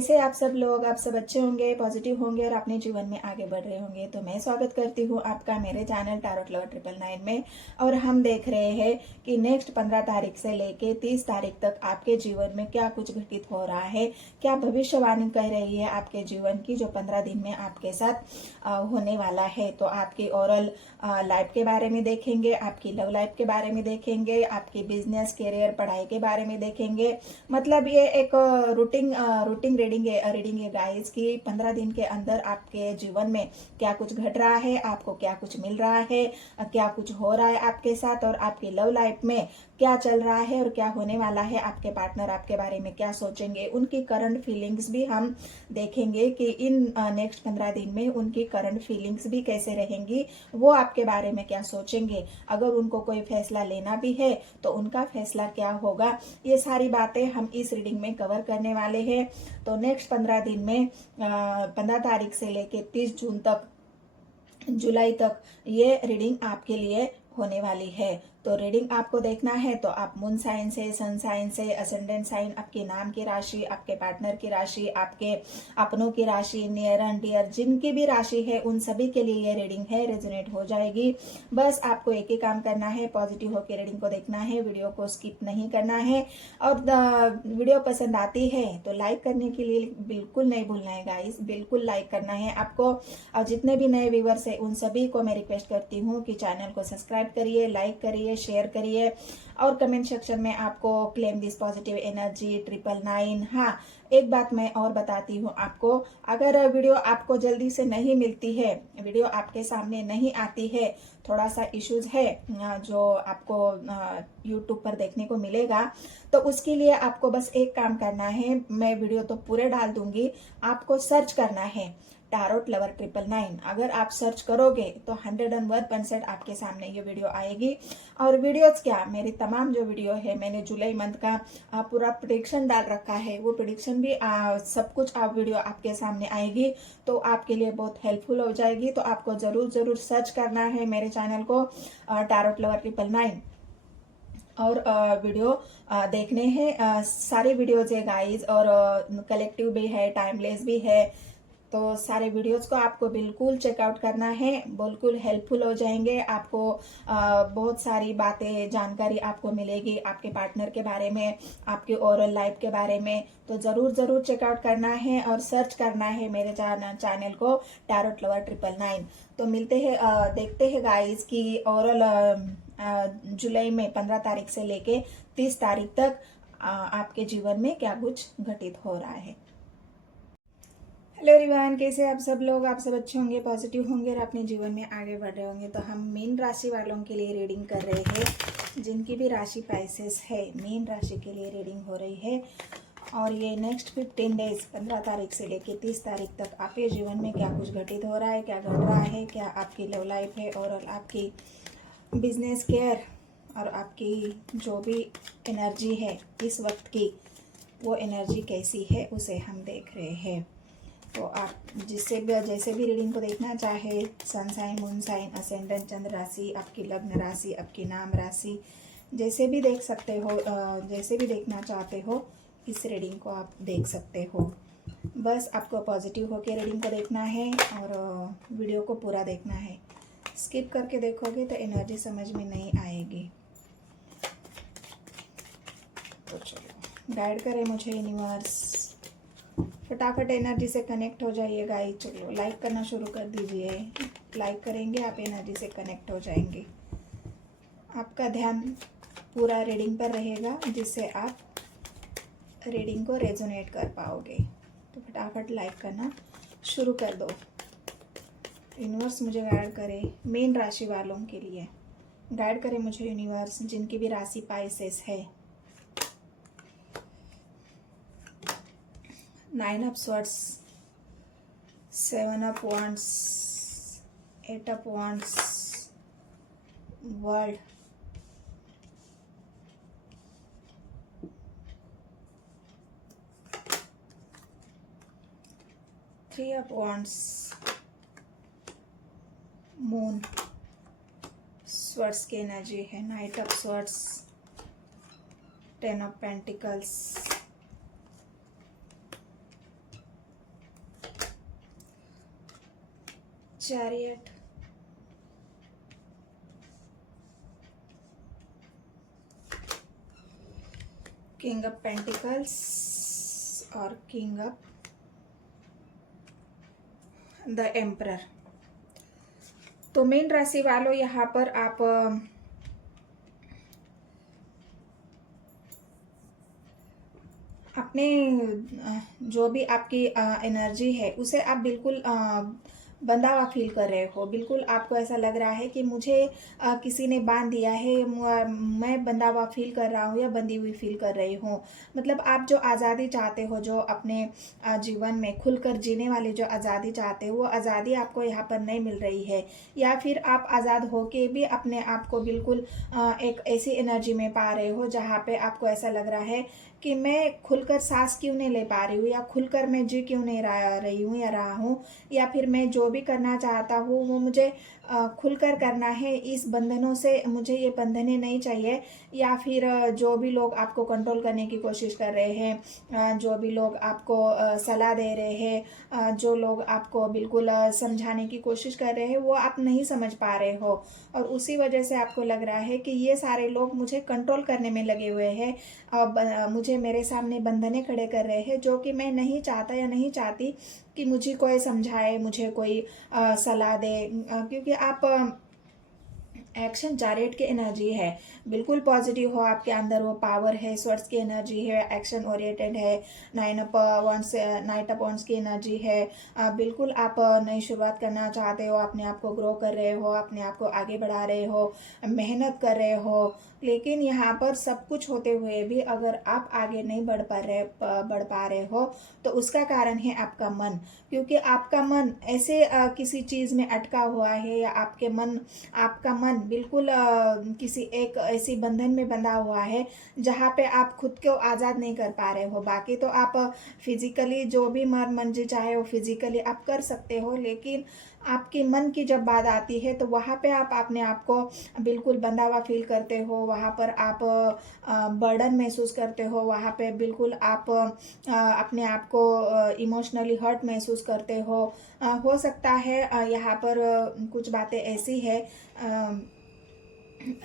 कैसे आप सब लोग, आप सब अच्छे होंगे, पॉजिटिव होंगे और अपने जीवन में आगे बढ़ रहे होंगे। तो मैं स्वागत करती हूँ आपका मेरे चैनल टैरोट लवर 999 में। और हम देख रहे हैं कि नेक्स्ट 15 तारीख से लेके 30 तारीख तक आपके जीवन में क्या कुछ घटित हो रहा है, क्या भविष्यवाणी कह रही है आपके जीवन की, जो 15 दिन में आपके साथ होने वाला है। तो आपकी ओरल लाइफ के बारे में देखेंगे, आपकी लव लाइफ के बारे में देखेंगे, आपकी बिजनेस, करियर, पढ़ाई के बारे में देखेंगे। मतलब ये एक रूटीन रीडिंग है गाइस की 15 दिन के अंदर आपके जीवन में क्या कुछ घट रहा है, आपको क्या कुछ मिल रहा है, क्या कुछ हो रहा है आपके साथ, और आपकी लव लाइफ में क्या चल रहा है और क्या होने वाला है। आपके पार्टनर आपके बारे में क्या सोचेंगे, उनकी करंट फीलिंग्स भी हम देखेंगे कि इन नेक्स्ट 15 दिन में उनकी करंट फीलिंग्स भी कैसे रहेंगी, वो आपके बारे में क्या सोचेंगे। अगर उनको कोई फैसला लेना भी है तो उनका फैसला क्या होगा, ये सारी बातें हम इस रीडिंग में कवर करने वाले हैं। तो नेक्स्ट 15 दिन में 15 तारीख से लेके 30 जून तक, जुलाई तक ये रीडिंग आपके लिए होने वाली है। तो रीडिंग आपको देखना है तो आप मून साइन से, सन साइन से, असेंडेंट साइन, आपके नाम की राशि, आपके पार्टनर की राशि, आपके अपनों की राशि, नियर एंड डियर जिनकी भी राशि है उन सभी के लिए ये रीडिंग है, रेजोनेट हो जाएगी। बस आपको एक ही काम करना है, पॉजिटिव होकर रीडिंग को देखना है, वीडियो को स्किप नहीं करना है। और वीडियो पसंद आती है तो लाइक करने के लिए बिल्कुल नहीं भूलना है गाइस, बिल्कुल लाइक करना है आपको। और जितने भी नए व्यूवर्स है उन सभी को मैं रिक्वेस्ट करती हूँ कि चैनल को सब्सक्राइब करिए, लाइक करिए, शेयर करिए। और कमेंट सेक्शन में आपको क्लेम दिस पॉजिटिव एनर्जी 999। हाँ, एक बात मैं और बताती हूँ आपको, अगर वीडियो आपको जल्दी से नहीं मिलती है, वीडियो आपके सामने नहीं आती है, थोड़ा सा इश्यूज है जो आपको यूट्यूब पर देखने को मिलेगा, तो उसके लिए आपको बस एक काम करना है। मैं वीडियो तो पूरे डाल दूंगी, आपको सर्च करना है टैरोट लवर 999। अगर आप सर्च करोगे तो 101% आपके सामने ये वीडियो आएगी। और वीडियोस क्या, मेरी तमाम जो वीडियो है, मैंने जुलाई मंथ का पूरा प्रेडिक्शन डाल रखा है, वो प्रेडिक्शन भी सब कुछ आप वीडियो आपके सामने आएगी, तो आपके लिए बहुत हेल्पफुल हो जाएगी। तो आपको जरूर सर्च करना है मेरे चैनल को टैरोट लवर 999 और वीडियो देखने हैं। सारे वीडियोज है गाइज, और कलेक्टिव भी है, टाइमलेस भी है। तो सारे वीडियोस को आपको बिल्कुल चेकआउट करना है, बिल्कुल हेल्पफुल हो जाएंगे आपको। बहुत सारी बातें, जानकारी आपको मिलेगी आपके पार्टनर के बारे में, आपके ओरल लाइफ के बारे में। तो जरूर चेकआउट करना है और सर्च करना है मेरे चैनल को टैरोट लवर 999। तो मिलते हैं, देखते हैं गाइस कि ओरल जुलाई में 15 तारीख से लेके 30 तारीख तक आपके जीवन में क्या कुछ घटित हो रहा है। हेलो एवरीवन, कैसे आप सब लोग, आप सब अच्छे होंगे, पॉजिटिव होंगे और अपने जीवन में आगे बढ़ रहे होंगे। तो हम मीन राशि वालों के लिए रीडिंग कर रहे हैं, जिनकी भी राशि पाइसेस है, मीन राशि के लिए रीडिंग हो रही है। और ये नेक्स्ट 15 डेज 15 तारीख से लेके 30 तारीख तक आपके जीवन में क्या कुछ घटित हो रहा है, क्या घट रहा है, क्या आपकी लव लाइफ है और आपकी बिजनेस, केयर और आपकी जो भी एनर्जी है इस वक्त की, वो एनर्जी कैसी है उसे हम देख रहे हैं। तो आप जैसे भी रीडिंग को देखना चाहे, sun sign, moon sign, ascendant, चंद्र राशि, आपकी लग्न राशि, आपकी नाम राशि, जैसे भी देख सकते हो, जैसे भी देखना चाहते हो इस रीडिंग को आप देख सकते हो। बस आपको पॉजिटिव होकर रीडिंग को देखना है और वीडियो को पूरा देखना है। स्किप करके देखोगे तो एनर्जी समझ में नहीं आएगी। तो चलो, गाइड करें मुझे यूनिवर्स, फटाफट एनर्जी से कनेक्ट हो जाइए गाइस। चलो, लाइक करना शुरू कर दीजिए, लाइक करेंगे आप एनर्जी से कनेक्ट हो जाएंगे। आपका ध्यान पूरा रीडिंग पर रहेगा, जिससे आप रीडिंग को रेजोनेट कर पाओगे। तो फटाफट लाइक करना शुरू कर दो। यूनिवर्स मुझे गाइड करे, मेन राशि वालों के लिए गाइड करे मुझे यूनिवर्स, जिनकी भी राशि पाइसेस है। 9 of swords, 7 of wands, 8 of wands, world, 3 of wands, moon, swords की एनर्जी है, night of swords, 10 of pentacles, chariot, king of pentacles और किंग ऑफ द एम्परर। तो मीन राशि वालों, यहाँ पर आप अपने जो भी आपकी एनर्जी है उसे आप बिल्कुल बंधा हुआ फील कर रहे हो। बिल्कुल आपको ऐसा लग रहा है कि मुझे किसी ने बांध दिया है, मैं बंधा हुआ फील कर रहा हूँ या बंधी हुई फील कर रही हूँ। मतलब आप जो आज़ादी चाहते हो, जो अपने जीवन में खुलकर जीने वाली जो आज़ादी चाहते हो, वो आज़ादी आपको यहाँ पर नहीं मिल रही है। या फिर आप आज़ाद होके भी अपने आप को बिल्कुल एक ऐसी एनर्जी में पा रहे हो जहाँ पे आपको ऐसा लग रहा है कि मैं खुलकर सांस क्यों नहीं ले पा रही हूँ, या खुलकर मैं जी क्यों नहीं रही हूँ या रहा हूँ, या फिर मैं जो भी करना चाहता हूँ वो मुझे खुलकर करना है। इस बंधनों से मुझे ये बंधने नहीं चाहिए। या फिर जो भी लोग आपको कंट्रोल करने की कोशिश कर रहे हैं, जो भी लोग आपको सलाह दे रहे हैं, जो लोग आपको बिल्कुल समझाने की कोशिश कर रहे हैं, वो आप नहीं समझ पा रहे हो। और उसी वजह से आपको लग रहा है कि ये सारे लोग मुझे कंट्रोल करने में लगे हुए हैं, मुझे मेरे सामने बंधने खड़े कर रहे हैं, जो कि मैं नहीं चाहता या नहीं चाहती कि मुझे कोई समझाए, मुझे कोई सलाह दे। क्योंकि आप एक्शन चैरियट की एनर्जी है, बिल्कुल पॉजिटिव हो, आपके अंदर वो पावर है, स्वर्ड्स की एनर्जी है, एक्शन ओरिएंटेड है, नाइट ऑफ वांड्स की एनर्जी है। बिल्कुल आप नई शुरुआत करना चाहते हो, अपने आप को ग्रो कर रहे हो, अपने आप को आगे बढ़ा रहे हो, मेहनत कर रहे हो। लेकिन यहाँ पर सब कुछ होते हुए भी अगर आप आगे नहीं बढ़ पा रहे हो, तो उसका कारण है आपका मन। क्योंकि आपका मन ऐसे किसी चीज़ में अटका हुआ है, या आपका मन बिल्कुल किसी एक ऐसी बंधन में बंधा हुआ है जहाँ पे आप खुद को आज़ाद नहीं कर पा रहे हो। बाकी तो आप फिजिकली जो भी मर्जी चाहे वो फिजिकली आप कर सकते हो, लेकिन आपके मन की जब बात आती है तो वहाँ पे आप अपने आप को बिल्कुल बंधा हुआ फील करते हो। वहाँ पर आप बर्डन महसूस करते हो, वहाँ पे बिल्कुल आप अपने आप को इमोशनली हर्ट महसूस करते हो। हो सकता है यहाँ पर कुछ बातें ऐसी है,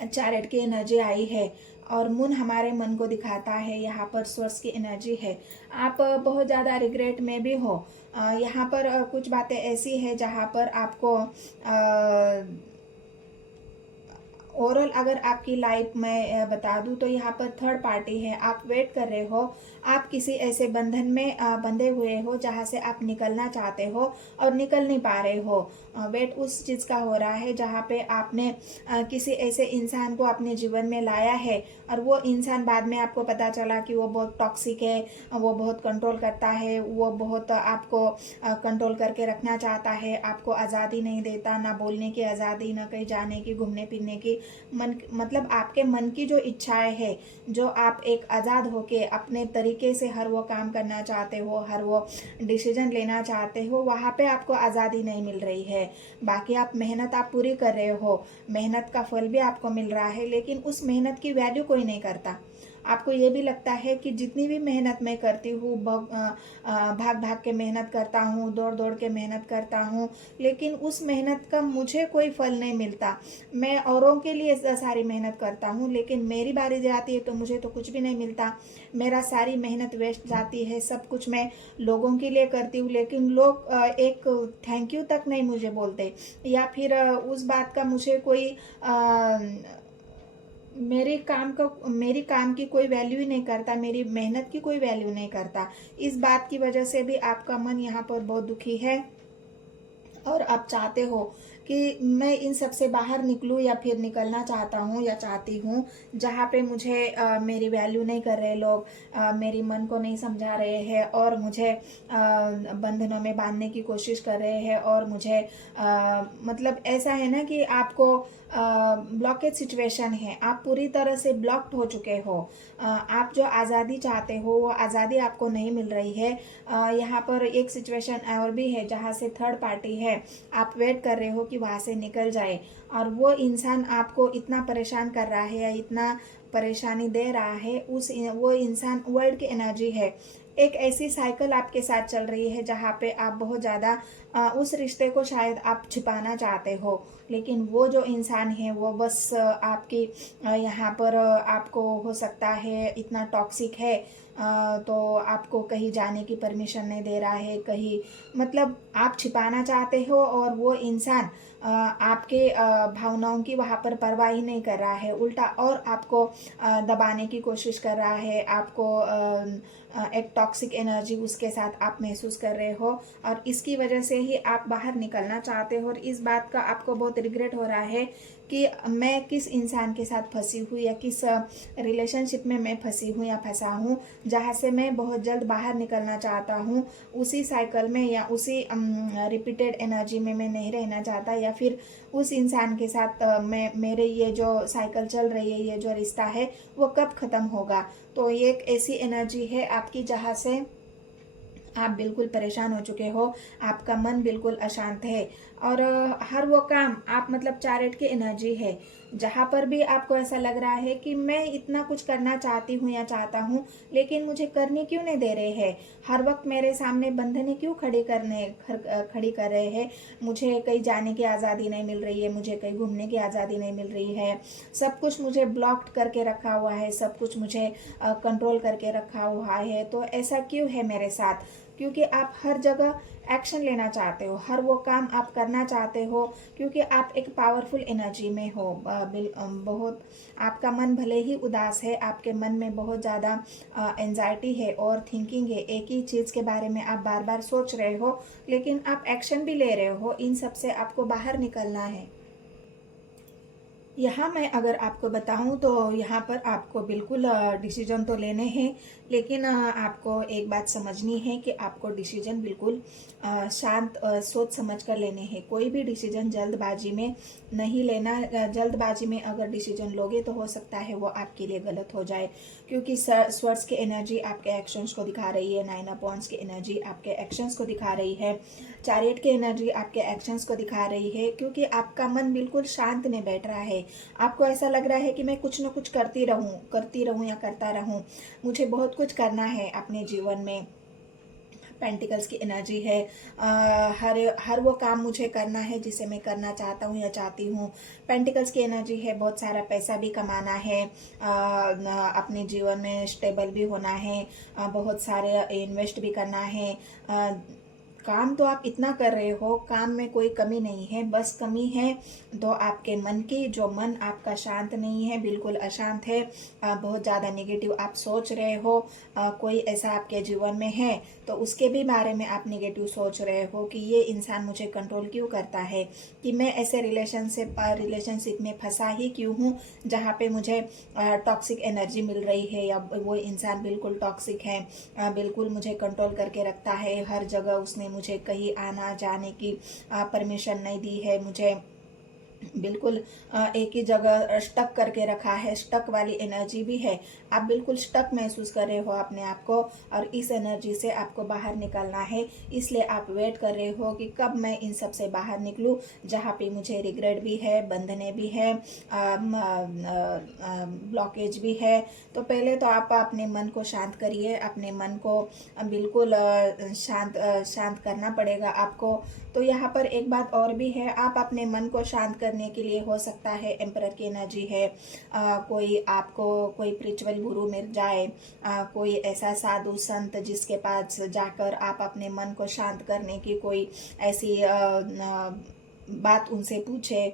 चैरियट की एनर्जी आई है और मून हमारे मन को दिखाता है, यहाँ पर सोर्स की एनर्जी है। आप बहुत ज़्यादा रिग्रेट में भी हो। यहाँ पर कुछ बातें ऐसी है जहाँ पर आपको ओवरऑल अगर आपकी लाइफ में बता दूं तो यहाँ पर थर्ड पार्टी है। आप वेट कर रहे हो, आप किसी ऐसे बंधन में बंधे हुए हो जहाँ से आप निकलना चाहते हो और निकल नहीं पा रहे हो। वेट उस चीज़ का हो रहा है जहाँ पे आपने किसी ऐसे इंसान को अपने जीवन में लाया है और वो इंसान बाद में आपको पता चला कि वो बहुत टॉक्सिक है, वो बहुत कंट्रोल करता है, वो बहुत आपको कंट्रोल करके रखना चाहता है, आपको आज़ादी नहीं देता, ना बोलने की आज़ादी, ना कहीं जाने की, घूमने फिरने की। मतलब आपके मन की जो इच्छाएं है, जो आप एक आज़ाद होके अपने तरीके से हर वो काम करना चाहते हो, हर वो डिसीजन लेना चाहते हो, वहाँ पे आपको आज़ादी नहीं मिल रही है। बाकी आप मेहनत आप पूरी कर रहे हो, मेहनत का फल भी आपको मिल रहा है, लेकिन उस मेहनत की वैल्यू कोई नहीं करता। आपको ये भी लगता है कि जितनी भी मेहनत मैं करती हूँ, भाग भाग के मेहनत करता हूँ, दौड़ दौड़ के मेहनत करता हूँ, लेकिन उस मेहनत का मुझे कोई फल नहीं मिलता। मैं औरों के लिए सारी मेहनत करता हूँ, लेकिन मेरी बारी जाती है तो मुझे तो कुछ भी नहीं मिलता। मेरा सारी मेहनत वेस्ट जाती है। सब कुछ मैं लोगों के लिए करती हूँ, लेकिन लोग एक थैंक यू तक नहीं मुझे बोलते, या फिर उस बात का मुझे कोई मेरे काम की कोई वैल्यू ही नहीं करता, मेरी मेहनत की कोई वैल्यू नहीं करता। इस बात की वजह से भी आपका मन यहाँ पर बहुत दुखी है और आप चाहते हो कि मैं इन सब से बाहर निकलूं, या फिर निकलना चाहता हूं या चाहती हूं जहाँ पे मुझे मेरी वैल्यू नहीं कर रहे लोग, मेरी मन को नहीं समझा रहे हैं और मुझे बंधनों में बांधने की कोशिश कर रहे हैं। और मुझे मतलब ऐसा है ना कि आपको ब्लॉकेज सिचुएशन है, आप पूरी तरह से ब्लॉक्ड हो चुके हो। आप जो आज़ादी चाहते हो वो आज़ादी आपको नहीं मिल रही है। यहाँ पर एक सिचुएशन और भी है जहाँ से थर्ड पार्टी है, आप वेट कर रहे हो कि वहाँ से निकल जाए, और वो इंसान आपको इतना परेशान कर रहा है या इतना परेशानी दे रहा है, वो इंसान वर्ल्ड की एनर्जी है। एक ऐसी साइकिल आपके साथ चल रही है जहाँ पे आप बहुत ज़्यादा उस रिश्ते को शायद आप छिपाना चाहते हो, लेकिन वो जो इंसान है वो बस आपकी यहाँ पर आपको हो सकता है इतना टॉक्सिक है, तो आपको कहीं जाने की परमिशन नहीं दे रहा है, कहीं मतलब आप छिपाना चाहते हो और वो इंसान आपके भावनाओं की वहाँ पर परवाह ही नहीं कर रहा है, उल्टा और आपको दबाने की कोशिश कर रहा है, आपको एक टॉक्सिक एनर्जी उसके साथ आप महसूस कर रहे हो और इसकी वजह से ही आप बाहर निकलना चाहते हो और इस बात का आपको बहुत रिग्रेट हो रहा है कि मैं किस इंसान के साथ फंसी हूँ या किस रिलेशनशिप में मैं फंसी हूँ या फंसा हूँ जहाँ से मैं बहुत जल्द बाहर निकलना चाहता हूँ, उसी साइकिल में या उसी रिपीटेड एनर्जी में मैं नहीं रहना चाहता, या फिर उस इंसान के साथ मैं मेरे ये जो साइकिल चल रही है, ये जो रिश्ता है वो कब ख़त्म होगा। तो ये एक ऐसी एनर्जी है आपकी जहाँ से आप बिल्कुल परेशान हो चुके हो, आपका मन बिल्कुल अशांत है और हर वो काम आप मतलब 4 की एनर्जी है जहाँ पर भी आपको ऐसा लग रहा है कि मैं इतना कुछ करना चाहती हूँ या चाहता हूँ लेकिन मुझे करने क्यों नहीं दे रहे हैं, हर वक्त मेरे सामने बंधने क्यों खड़ी कर रहे हैं, मुझे कहीं जाने की आज़ादी नहीं मिल रही है, मुझे कहीं घूमने की आज़ादी नहीं मिल रही है, सब कुछ मुझे ब्लॉक्ड करके रखा हुआ है, सब कुछ मुझे कंट्रोल करके रखा हुआ है, तो ऐसा क्यों है मेरे साथ। क्योंकि आप हर जगह एक्शन लेना चाहते हो, हर वो काम आप करना चाहते हो क्योंकि आप एक पावरफुल एनर्जी में हो। बहुत आपका मन भले ही उदास है, आपके मन में बहुत ज़्यादा एंजाइटी है और थिंकिंग है, एक ही चीज़ के बारे में आप बार बार सोच रहे हो लेकिन आप एक्शन भी ले रहे हो, इन सब से आपको बाहर निकलना है। यहाँ मैं अगर आपको बताऊँ तो यहाँ पर आपको बिल्कुल डिसीजन तो लेने हैं, लेकिन आपको एक बात समझनी है कि आपको डिसीजन बिल्कुल शांत सोच समझ कर लेने हैं। कोई भी डिसीजन जल्दबाजी में नहीं लेना। जल्दबाजी में अगर डिसीजन लोगे तो हो सकता है वो आपके लिए गलत हो जाए, क्योंकि स्वर्ड्स की एनर्जी आपके एक्शंस को दिखा रही है, 9 ऑफ वांड्स की एनर्जी आपके एक्शंस को दिखा रही है, चैरियट की एनर्जी आपके एक्शंस को दिखा रही है, क्योंकि आपका मन बिल्कुल शांत नहीं बैठ रहा है। आपको ऐसा लग रहा है कि मैं कुछ न कुछ करती रहूं या करता रहूं, मुझे बहुत कुछ करना है अपने जीवन में। पेंटिकल्स की एनर्जी है, हर वो काम मुझे करना है जिसे मैं करना चाहता हूँ या चाहती हूँ। पेंटिकल्स की एनर्जी है, बहुत सारा पैसा भी कमाना है, अपने जीवन में स्टेबल भी होना है, बहुत सारे इन्वेस्ट भी करना है। काम तो आप इतना कर रहे हो, काम में कोई कमी नहीं है, बस कमी है तो आपके मन की, जो मन आपका शांत नहीं है, बिल्कुल अशांत है, बहुत ज़्यादा नेगेटिव आप सोच रहे हो। कोई ऐसा आपके जीवन में है तो उसके भी बारे में आप नेगेटिव सोच रहे हो कि ये इंसान मुझे कंट्रोल क्यों करता है, कि मैं ऐसे रिलेशनशिप में फंसा ही क्यों हूँ जहाँ पे मुझे टॉक्सिक एनर्जी मिल रही है, या वो इंसान बिल्कुल टॉक्सिक है, बिल्कुल मुझे कंट्रोल करके रखता है, हर जगह उसने मुझे कहीं आना जाने की परमिशन नहीं दी है, मुझे बिल्कुल एक ही जगह स्टक करके रखा है, स्टक वाली एनर्जी भी है। आप बिल्कुल स्टक महसूस कर रहे हो अपने आप को और इस एनर्जी से आपको बाहर निकलना है, इसलिए आप वेट कर रहे हो कि कब मैं इन सब से बाहर निकलूं जहाँ पे मुझे रिग्रेट भी है, बंधने भी है, ब्लॉकेज भी है। तो पहले तो आप अपने मन को शांत करिए, अपने मन को बिल्कुल शांत करना पड़ेगा आपको। तो यहाँ पर एक बात और भी है, आप अपने मन को शांत करने के लिए हो सकता है एम्परर की एनर्जी है, कोई आपको कोई स्पिरिचुअल गुरु मिल जाए, कोई ऐसा साधु संत जिसके पास जाकर आप अपने मन को शांत करने की कोई ऐसी बात उनसे पूछे,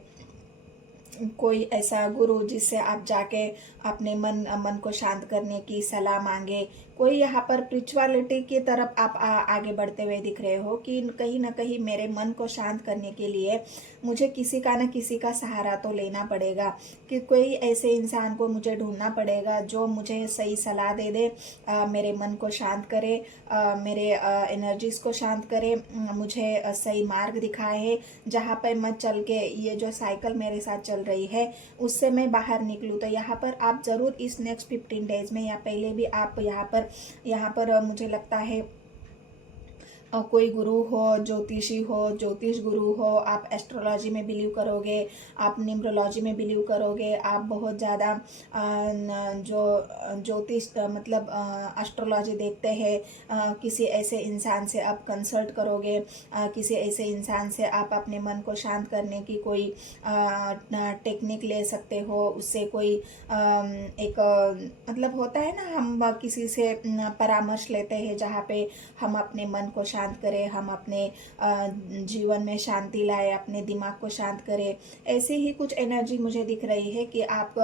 कोई ऐसा गुरु जिससे आप जाके अपने मन को शांत करने की सलाह मांगे। कोई यहाँ पर स्पिरिचुअलिटी की तरफ आप आगे बढ़ते हुए दिख रहे हो कि कहीं ना कहीं मेरे मन को शांत करने के लिए मुझे किसी का न किसी का सहारा तो लेना पड़ेगा, कि कोई ऐसे इंसान को मुझे ढूंढना पड़ेगा जो मुझे सही सलाह दे दे, मेरे मन को शांत करे, मेरे एनर्जीज को शांत करे, मुझे सही मार्ग दिखाए जहाँ पर मैं चल के ये जो साइकिल मेरे साथ चल रही है उससे मैं बाहर निकलूँ। तो यहाँ पर आप ज़रूर इस नेक्स्ट 15 डेज में या पहले भी आप यहाँ पर मुझे लगता है कोई गुरु हो, ज्योतिषी हो, ज्योतिष गुरु हो, आप एस्ट्रोलॉजी में बिलीव करोगे, आप न्यूमरोलॉजी में बिलीव करोगे, आप बहुत ज़्यादा जो ज्योतिष मतलब एस्ट्रोलॉजी देखते हैं, किसी ऐसे इंसान से आप कंसल्ट करोगे, किसी ऐसे इंसान से आप अपने मन को शांत करने की कोई टेक्निक ले सकते हो, उससे कोई एक मतलब होता है ना, हम किसी से परामर्श लेते हैं जहाँ पे हम अपने मन को शांत करें, हम अपने जीवन में शांति लाए, अपने दिमाग को शांत करें। ऐसी ही कुछ एनर्जी मुझे दिख रही है कि आप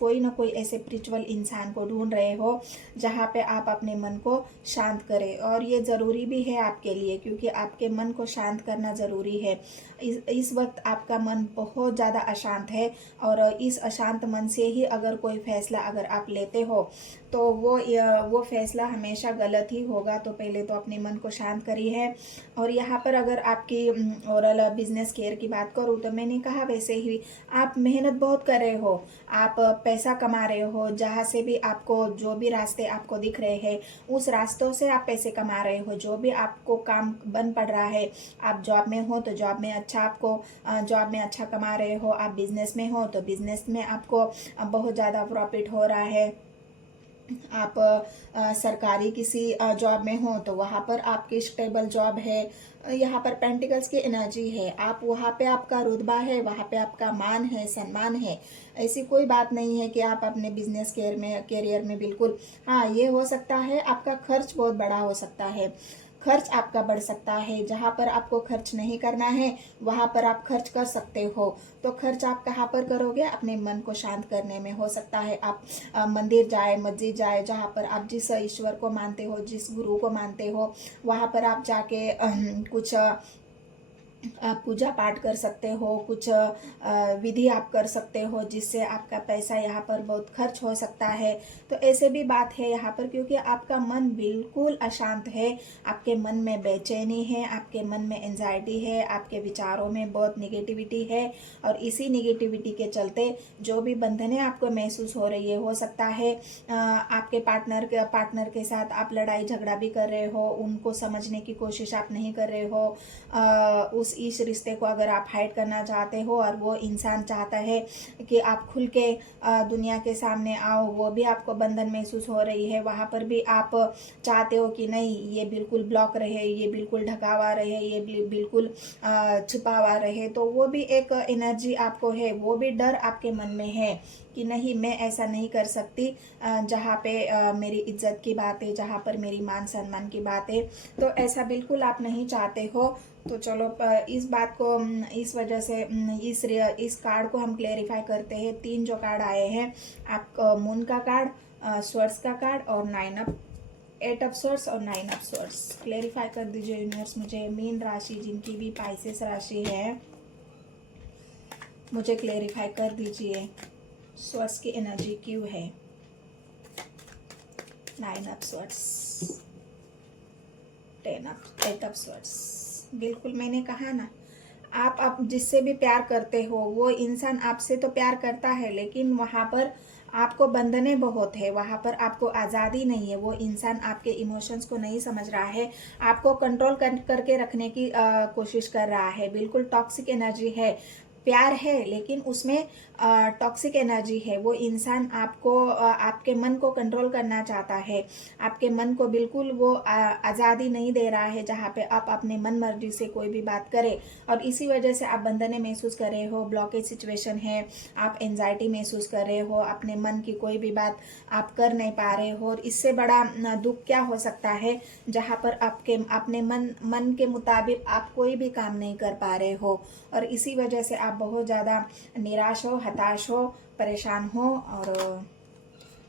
कोई ना कोई ऐसे स्पिरिचुअल इंसान को ढूंढ रहे हो जहाँ पे आप अपने मन को शांत करें। और ये ज़रूरी भी है आपके लिए, क्योंकि आपके मन को शांत करना ज़रूरी है। इस वक्त आपका मन बहुत ज़्यादा अशांत है, और इस अशांत मन से ही अगर कोई फैसला अगर आप लेते हो तो वो फैसला हमेशा गलत ही होगा। तो पहले तो अपने मन को शांत करी है। और यहाँ पर अगर आपकी ओरल बिजनेस केयर की बात करूँ तो मैंने कहा वैसे ही आप मेहनत बहुत कर रहे हो, आप पैसा कमा रहे हो, जहाँ से भी आपको जो भी रास्ते आपको दिख रहे हैं उस रास्तों से आप पैसे कमा रहे हो। जो भी आपको काम बन पड़ रहा है, आप जॉब में हो तो जॉब में अच्छा आपको जॉब में अच्छा कमा रहे हो, आप बिजनेस में हो तो बिजनेस में आपको बहुत ज़्यादा प्रॉफिट हो रहा है, आप सरकारी किसी जॉब में हो तो वहाँ पर आपकी स्टेबल जॉब है। यहाँ पर पेंटिकल्स की एनर्जी है, आप वहाँ पे आपका रुतबा है, वहाँ पे आपका मान है, सम्मान है। ऐसी कोई बात नहीं है कि आप अपने बिजनेस कैरियर में बिल्कुल, हाँ ये हो सकता है आपका खर्च बहुत बड़ा हो सकता है, खर्च आपका बढ़ सकता है। जहाँ पर आपको खर्च नहीं करना है वहाँ पर आप खर्च कर सकते हो। तो खर्च आप कहाँ पर करोगे? अपने मन को शांत करने में। हो सकता है आप मंदिर जाए, मस्जिद जाए, जहाँ पर आप जिस ईश्वर को मानते हो, जिस गुरु को मानते हो, वहाँ पर आप जाके कुछ आप पूजा पाठ कर सकते हो, कुछ विधि आप कर सकते हो, जिससे आपका पैसा यहाँ पर बहुत खर्च हो सकता है। तो ऐसे भी बात है यहाँ पर, क्योंकि आपका मन बिल्कुल अशांत है, आपके मन में बेचैनी है, आपके मन में एंजाइटी है, आपके विचारों में बहुत निगेटिविटी है। और इसी निगेटिविटी के चलते जो भी बंधनें आपको महसूस हो रही है, हो सकता है आपके पार्टनर के साथ आप लड़ाई झगड़ा भी कर रहे हो, उनको समझने की कोशिश आप नहीं कर रहे हो, इस रिश्ते को अगर आप हाइड करना चाहते हो और वो इंसान चाहता है कि आप खुल के दुनिया के सामने आओ, वो भी आपको बंधन महसूस हो रही है, वहाँ पर भी आप चाहते हो कि नहीं ये बिल्कुल ब्लॉक रहे, ये बिल्कुल ढकावा रहे, ये बिल्कुल छिपावा रहे। तो वो भी एक एनर्जी आपको है, वो भी डर आपके मन में है कि नहीं मैं ऐसा नहीं कर सकती, जहाँ पे मेरी इज्जत की बात है, जहाँ पर मेरी मान सम्मान की बात है। तो ऐसा बिल्कुल आप नहीं चाहते हो। तो चलो इस बात को इस वजह से इस कार्ड को हम क्लेरिफाई करते हैं। 3 जो कार्ड आए हैं, आप मून का कार्ड, स्वर्ड्स का कार्ड और 8 ऑफ स्वर्ड्स और 9 ऑफ स्वर्ड्स। क्लेरिफाई कर दीजिए यूनिवर्स मुझे। मीन राशि जिनकी भी पाइसेस राशि है, मुझे क्लेरिफाई कर दीजिए स्वर्ड्स की एनर्जी क्यों है। 9 ऑफ स्वर्ड्स, 8 ऑफ स्वर्ड्स। बिल्कुल मैंने कहा ना, आप जिससे भी प्यार करते हो वो इंसान आपसे तो प्यार करता है, लेकिन वहाँ पर आपको बंधने बहुत है, वहाँ पर आपको आज़ादी नहीं है। वो इंसान आपके इमोशंस को नहीं समझ रहा है, आपको कंट्रोल करके रखने की कोशिश कर रहा है। बिल्कुल टॉक्सिक एनर्जी है, प्यार है लेकिन उसमें टॉक्सिक एनर्जी है। वो इंसान आपके मन को कंट्रोल करना चाहता है, आपके मन को बिल्कुल वो आज़ादी नहीं दे रहा है जहाँ पे आप अपने मन मर्जी से कोई भी बात करें। और इसी वजह से आप बंधने महसूस कर रहे हो, ब्लॉकेज सिचुएशन है, आप एंजाइटी महसूस कर रहे हो, अपने मन की कोई भी बात आप कर नहीं पा रहे हो। और इससे बड़ा दुख क्या हो सकता है जहाँ पर अपने मन के मुताबिक आप कोई भी काम नहीं कर पा रहे हो। और इसी वजह से आप बहुत ज़्यादा निराश हो, हताश हो, परेशान हो। और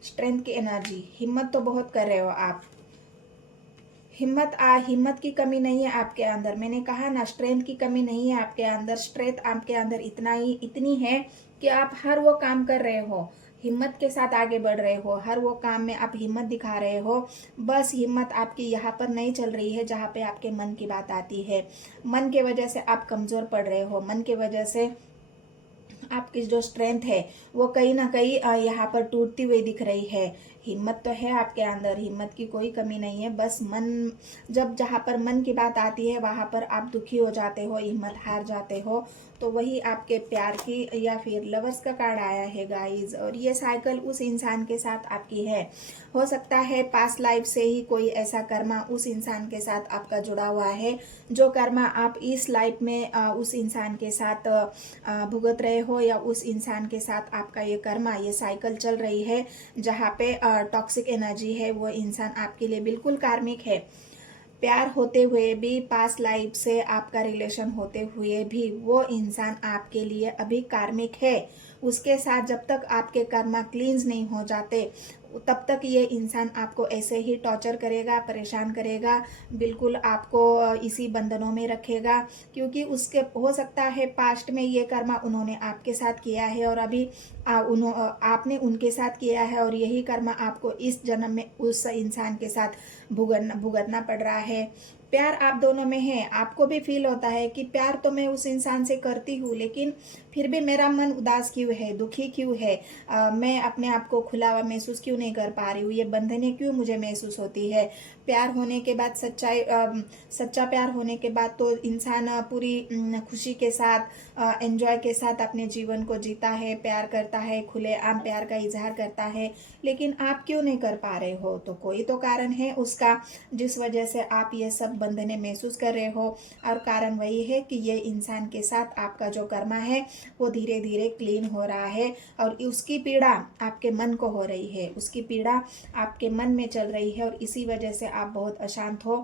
स्ट्रेंथ की एनर्जी, हिम्मत तो बहुत कर रहे हो आप, हिम्मत की कमी नहीं है आपके अंदर। मैंने कहा ना, स्ट्रेंथ की कमी नहीं है आपके अंदर। स्ट्रेंथ आपके अंदर इतनी है कि आप हर वो काम कर रहे हो, हिम्मत के साथ आगे बढ़ रहे हो, हर वो काम में आप हिम्मत दिखा रहे हो। बस हिम्मत आपकी यहाँ पर नहीं चल रही है जहाँ पे आपके मन की बात आती है। मन के वजह से आप कमज़ोर पड़ रहे हो, मन के वजह से आपकी जो स्ट्रेंथ है वो कहीं ना कहीं यहाँ पर टूटती हुई दिख रही है। हिम्मत तो है आपके अंदर, हिम्मत की कोई कमी नहीं है, बस मन, जब जहाँ पर मन की बात आती है वहाँ पर आप दुखी हो जाते हो, हिम्मत हार जाते हो। तो वही आपके प्यार की या फिर लवर्स का कार्ड आया है गाइज, और ये साइकिल उस इंसान के साथ आपकी है। हो सकता है पास्ट लाइफ से ही कोई ऐसा कर्मा उस इंसान के साथ आपका जुड़ा हुआ है, जो कर्मा आप इस लाइफ में उस इंसान के साथ भुगत रहे हो, या उस इंसान के साथ आपका ये कर्मा, ये साइकिल चल रही है, जहाँ पे टॉक्सिक एनर्जी है। वो इंसान आपके लिए बिल्कुल कार्मिक है। प्यार होते हुए भी, पास्ट लाइफ से आपका रिलेशन होते हुए भी, वो इंसान आपके लिए अभी कार्मिक है। उसके साथ जब तक आपके कर्मा क्लींस नहीं हो जाते, तब तक ये इंसान आपको ऐसे ही टॉर्चर करेगा, परेशान करेगा, बिल्कुल आपको इसी बंधनों में रखेगा। क्योंकि उसके हो सकता है पास्ट में ये कर्मा उन्होंने आपके साथ किया है, और अभी आपने उनके साथ किया है, और यही कर्मा आपको इस जन्म में उस इंसान के साथ भुगतना पड़ रहा है। प्यार आप दोनों में है, आपको भी फील होता है कि प्यार तो मैं उस इंसान से करती हूँ, लेकिन फिर भी मेरा मन उदास क्यों है, दुखी क्यों है, मैं अपने आप को खुला हुआ महसूस क्यों नहीं कर पा रही हूँ, ये बंधने क्यों मुझे महसूस होती है। प्यार होने के बाद सच्चा प्यार होने के बाद तो इंसान पूरी खुशी के साथ, एंजॉय के साथ अपने जीवन को जीता है, प्यार करता है, खुलेआम प्यार का इजहार करता है। लेकिन आप क्यों नहीं कर पा रहे हो? तो कोई तो कारण है उसका, जिस वजह से आप ये सब बंधने महसूस कर रहे हो। और कारण वही है कि ये इंसान के साथ आपका जो कर्मा है वो धीरे धीरे क्लीन हो रहा है, और उसकी पीड़ा आपके मन को हो रही है, उसकी पीड़ा आपके मन में चल रही है, और इसी वजह से आप बहुत अशांत हो,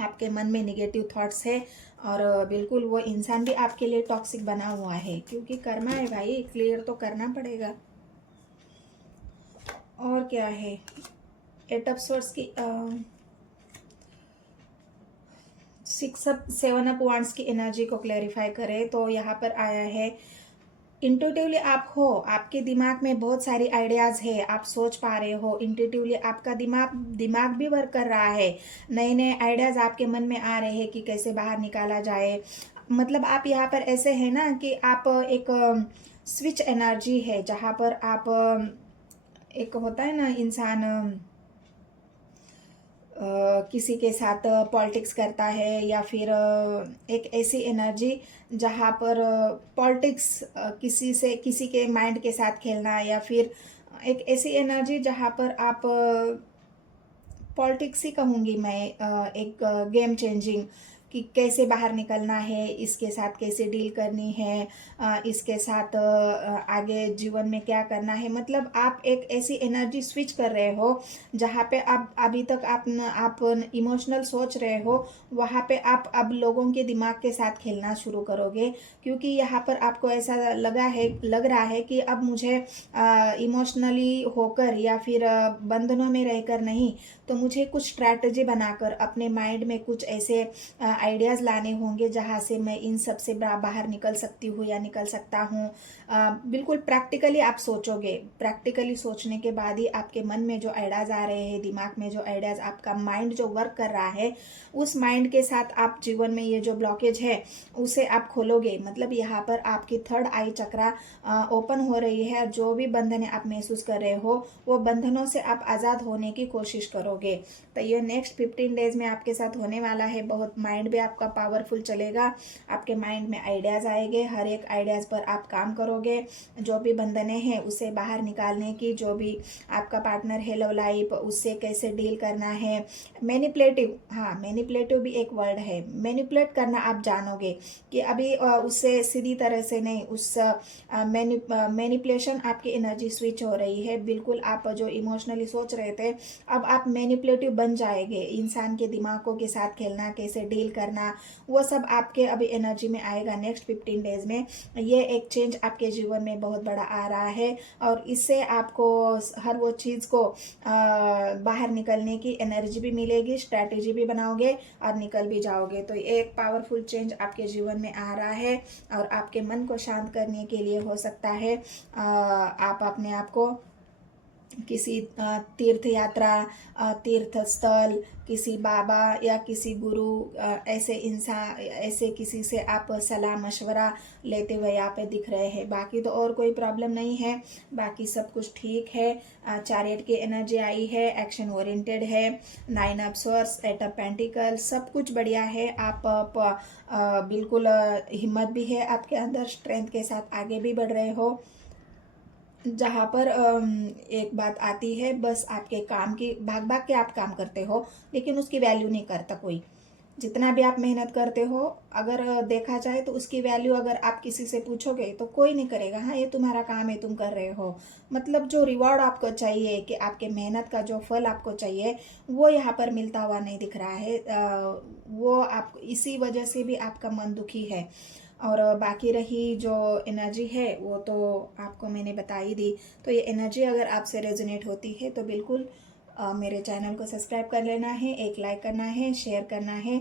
आपके मन में निगेटिव थॉट्स है, और बिल्कुल वो इंसान भी आपके लिए टॉक्सिक बना हुआ है। क्योंकि कर्मा है भाई, क्लियर तो करना पड़ेगा। और क्या है, 8 ऑफ सोर्ड्स की 7 ऑफ वांड्स की एनर्जी को क्लैरिफाई करें तो यहाँ पर आया है इंट्यूटिवली आप हो, आपके दिमाग में बहुत सारी आइडियाज़ है, आप सोच पा रहे हो इंट्यूटिवली, आपका दिमाग भी वर्क कर रहा है, नए नए आइडियाज़ आपके मन में आ रहे हैं कि कैसे बाहर निकाला जाए। मतलब आप यहाँ पर ऐसे है ना कि आप एक स्विच एनर्जी है, जहाँ पर आप एक होता है ना इंसान किसी के साथ पॉलिटिक्स करता है, या फिर एक ऐसी एनर्जी जहाँ पर पॉलिटिक्स, किसी के माइंड के साथ खेलना, या फिर एक ऐसी एनर्जी जहाँ पर आप पॉलिटिक्स ही कहूँगी मैं, एक गेम चेंजिंग, कि कैसे बाहर निकलना है, इसके साथ कैसे डील करनी है, इसके साथ आगे जीवन में क्या करना है। मतलब आप एक ऐसी एनर्जी स्विच कर रहे हो जहाँ पे आप अभी तक आप इमोशनल सोच रहे हो, वहाँ पे आप अब लोगों के दिमाग के साथ खेलना शुरू करोगे। क्योंकि यहाँ पर आपको ऐसा लग रहा है कि अब मुझे इमोशनली होकर या फिर बंधनों में रहकर नहीं, तो मुझे कुछ स्ट्रैटेजी बनाकर अपने माइंड में कुछ ऐसे आइडियाज़ लाने होंगे जहाँ से मैं इन सब से बाहर निकल सकती हूँ या निकल सकता हूँ। बिल्कुल प्रैक्टिकली आप सोचोगे, प्रैक्टिकली सोचने के बाद ही आपके मन में जो आइडियाज़ आ रहे हैं, दिमाग में जो आइडियाज़, आपका माइंड जो वर्क कर रहा है, उस माइंड के साथ आप जीवन में ये जो ब्लॉकेज है उसे आप खोलोगे। मतलब यहाँ पर आपकी थर्ड आई चक्रा ओपन हो रही है। जो भी बंधन आप महसूस कर रहे हो, वो बंधनों से आप आज़ाद होने की कोशिश करोगे। तो ये नेक्स्ट 15 डेज में आपके साथ होने वाला है। बहुत माइंड भी आपका पावरफुल चलेगा, आपके माइंड में आइडियाज़ आएंगे, हर एक आइडियाज़ पर आप काम करोगे। जो भी बंधने हैं उसे बाहर निकालने की, जो भी आपका पार्टनर है लव लाइफ, उससे कैसे डील करना है। मैनिपुलेटिव, हाँ मैनिपुलेटिव भी एक वर्ड है, मैनिपुलेट करना आप जानोगे कि अभी उससे सीधी तरह से नहीं, उस मैनिपुलेशन आपकी एनर्जी स्विच हो रही है। बिल्कुल आप जो इमोशनली सोच रहे थे, अब आप मैनिपुलेटिव बन जाएंगे। इंसान के दिमागों के साथ खेलना, कैसे डील करना, वो सब आपके अभी एनर्जी में आएगा नेक्स्ट 15 डेज में। ये एक चेंज आपके जीवन में बहुत बड़ा आ रहा है, और इससे आपको हर वो चीज़ को बाहर निकलने की एनर्जी भी मिलेगी, स्ट्रैटेजी भी बनाओगे और निकल भी जाओगे। तो एक पावरफुल चेंज आपके जीवन में आ रहा है, और आपके मन को शांत करने के लिए हो सकता है आप अपने आप को किसी तीर्थ यात्रा, तीर्थ स्थल, किसी बाबा या किसी गुरु, ऐसे इंसान, ऐसे किसी से आप सलाह मशवरा लेते हुए यहाँ पे दिख रहे हैं। बाकी तो और कोई प्रॉब्लम नहीं है, बाकी सब कुछ ठीक है। चैरियट की एनर्जी आई है, एक्शन ओरिएंटेड है, 9 ऑफ स्वॉर्ड्स, 8 ऑफ पेंटिकल्स, सब कुछ बढ़िया है। आप बिल्कुल हिम्मत भी है आपके अंदर, स्ट्रेंथ के साथ आगे भी बढ़ रहे हो। जहाँ पर एक बात आती है, बस आपके काम की भाग भाग के आप काम करते हो, लेकिन उसकी वैल्यू नहीं करता कोई। जितना भी आप मेहनत करते हो, अगर देखा जाए तो उसकी वैल्यू अगर आप किसी से पूछोगे तो कोई नहीं करेगा। हाँ, ये तुम्हारा काम है, तुम कर रहे हो, मतलब जो रिवॉर्ड आपको चाहिए, कि आपके मेहनत का जो फल आपको चाहिए, वो यहाँ पर मिलता हुआ नहीं दिख रहा है। वो आप इसी वजह से भी आपका मन दुखी है। और बाकी रही जो एनर्जी है वो तो आपको मैंने बता ही दी। तो ये एनर्जी अगर आपसे रेजोनेट होती है तो बिल्कुल मेरे चैनल को सब्सक्राइब कर लेना है, एक लाइक करना है, शेयर करना है।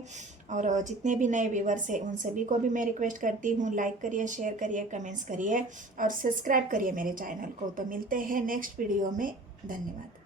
और जितने भी नए व्यूवर्स हैं उन सभी को भी मैं रिक्वेस्ट करती हूँ, लाइक करिए, शेयर करिए, कमेंट्स करिए और सब्सक्राइब करिए मेरे चैनल को। तो मिलते हैं नेक्स्ट वीडियो में। धन्यवाद।